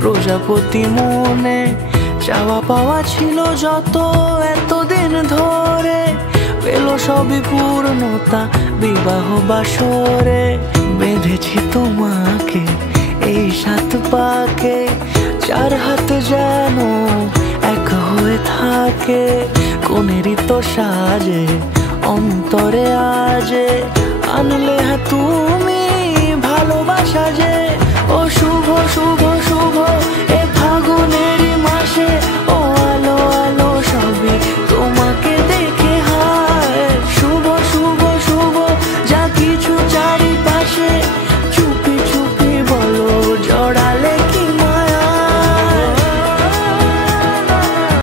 প্রজাপতি মনে চাওয়া পাওয়া ছিল যত এতদিন ধরে, পেল সবই পূর্ণতা বিবাহ বাসরে। বেঁধেছি তোমাকে এই 7 পাকে, 4 হাত যেন এক হয়ে থাকে। কোনেরই তো সাজে অন্তরে আজে আনলে তুমি